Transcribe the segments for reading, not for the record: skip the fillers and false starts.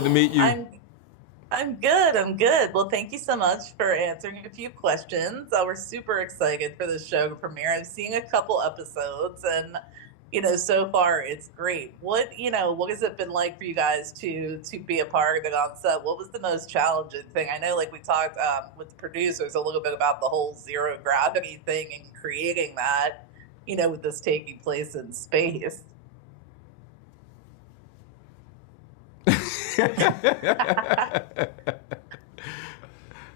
Good to meet you. I'm good. I'm good. Well, thank you so much for answering a few questions. We're super excited for this show to premiere. I've seen a couple episodes, and so far it's great. What has it been like for you guys to be a part of it on set? What was the most challenging thing? I know, like we talked with the producers a little bit about the whole zero gravity thing and creating that. With this taking place in space.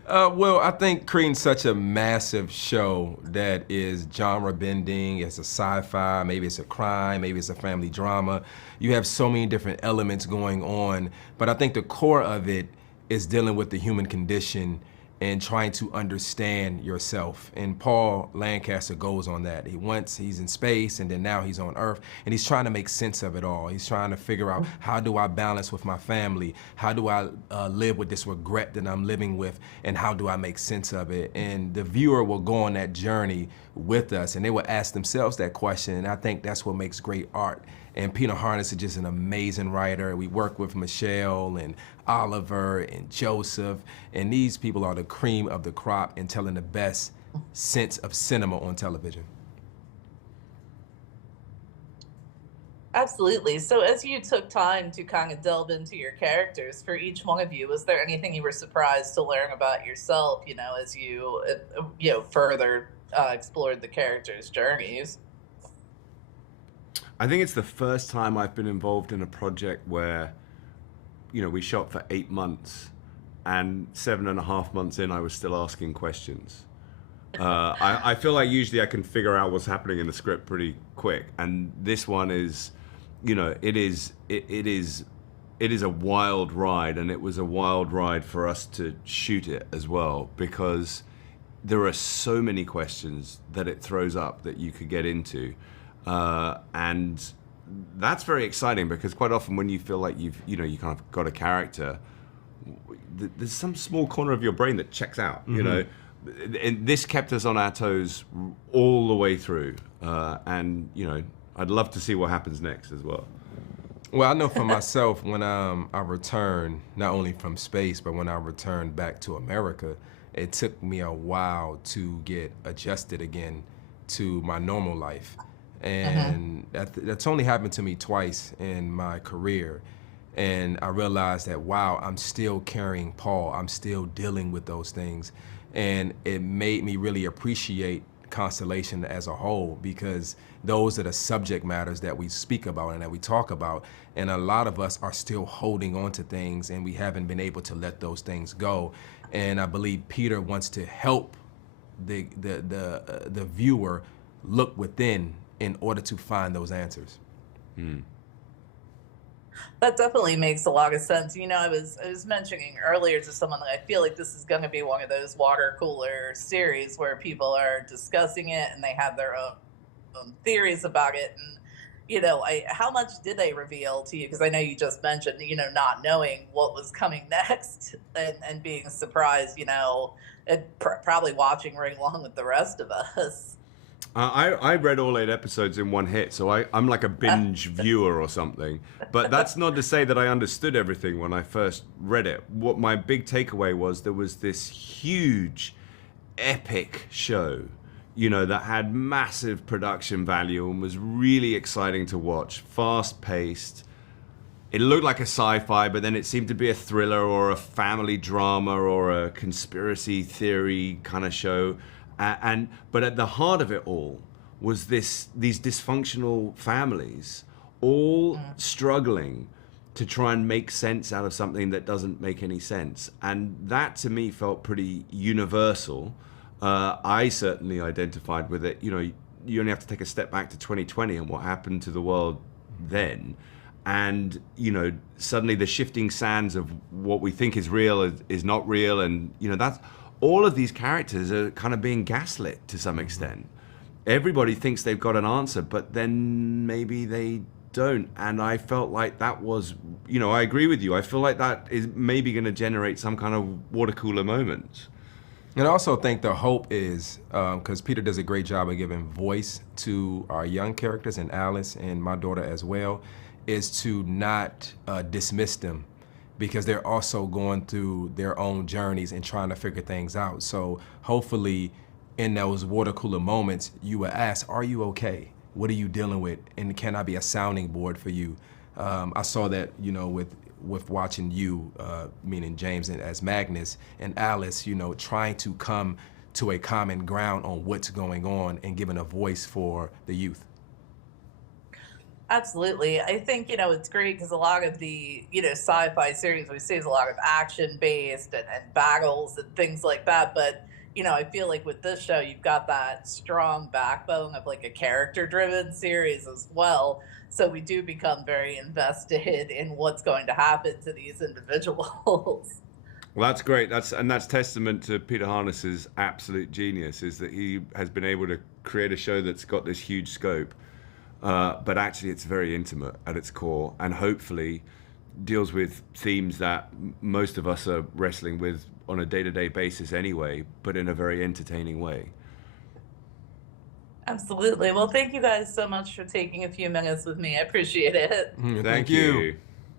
Well, I think creating such a massive show that is genre bending, it's a sci-fi, maybe it's a crime, maybe it's a family drama. You have so many different elements going on, but I think the core of it is dealing with the human condition and trying to understand yourself. And Paul Lancaster goes on that. He's in space and then now he's on Earth and he's trying to make sense of it all. He's trying to figure out, how do I balance with my family? How do I live with this regret that I'm living with? And how do I make sense of it? And the viewer will go on that journey with us and they will ask themselves that question. And I think that's what makes great art. And Peter Harness is just an amazing writer. We work with Michelle and Oliver and Joseph, and these people are the cream of the crop in telling the best sense of cinema on television. Absolutely. So, as you took time to kind of delve into your characters for each one of you, was there anything you were surprised to learn about yourself? As you further explored the characters' journeys. I think it's the first time I've been involved in a project where, we shot for 8 months, and 7.5 months in, I was still asking questions. I feel like usually I can figure out what's happening in the script pretty quick, and this one is, it is a wild ride, and it was a wild ride for us to shoot it as well, because there are so many questions that it throws up that you could get into. And that's very exciting, because quite often when you feel like you kind of got a character, there's some small corner of your brain that checks out. And this kept us on our toes all the way through. And I'd love to see what happens next as well. Well, I know for myself, when I returned, not only from space, but when I returned back to America, it took me a while to get adjusted again to my normal life. And that's only happened to me twice in my career. And I realized that, wow, I'm still carrying Paul. I'm still dealing with those things. And it made me really appreciate Constellation as a whole, because those are the subject matters that we speak about and that we talk about. And a lot of us are still holding on to things, and we haven't been able to let those things go. And I believe Peter wants to help the viewer look within in order to find those answers. That definitely makes a lot of sense. I was mentioning earlier to someone that I feel like this is going to be one of those water cooler series where people are discussing it and they have their own theories about it. And how much did they reveal to you? Because I know you just mentioned, not knowing what was coming next and being surprised, and probably watching right along with the rest of us. I read all 8 episodes in one hit, so I'm like a binge viewer or something. But that's not to say that I understood everything when I first read it. What my big takeaway was, there was this huge, epic show, that had massive production value and was really exciting to watch, fast-paced. It looked like a sci-fi, but then it seemed to be a thriller or a family drama or a conspiracy theory kind of show. But at the heart of it all was these dysfunctional families all struggling to try and make sense out of something that doesn't make any sense. And that to me felt pretty universal. I certainly identified with it. You only have to take a step back to 2020 and what happened to the world then. And, suddenly the shifting sands of what we think is real is not real. And, that's... all of these characters are kind of being gaslit to some extent. Everybody thinks they've got an answer, but then maybe they don't. And I felt like that was, I agree with you. I feel like that is maybe going to generate some kind of water cooler moment. And I also think the hope is, because Peter does a great job of giving voice to our young characters, and Alice and my daughter as well, is to not dismiss them because they're also going through their own journeys and trying to figure things out. So hopefully in those water cooler moments, you will ask, are you okay? What are you dealing with? And can I be a sounding board for you? I saw that, you know, with watching you, meaning James and as Magnus, and Alice, you know, trying to come to a common ground on what's going on and giving a voice for the youth. Absolutely. I think, you know, it's great because a lot of the, you know, sci-fi series we see is a lot of action based and battles and things like that. But, you know, I feel like with this show, you've got that strong backbone of like a character driven series as well. So we do become very invested in what's going to happen to these individuals. Well, that's great. That's testament to Peter Harness's absolute genius, is that he has been able to create a show that's got this huge scope, but actually it's very intimate at its core, and hopefully deals with themes that most of us are wrestling with on a day-to-day basis anyway, but in a very entertaining way. Absolutely. Well, thank you guys so much for taking a few minutes with me. I appreciate it. Mm, Thank you.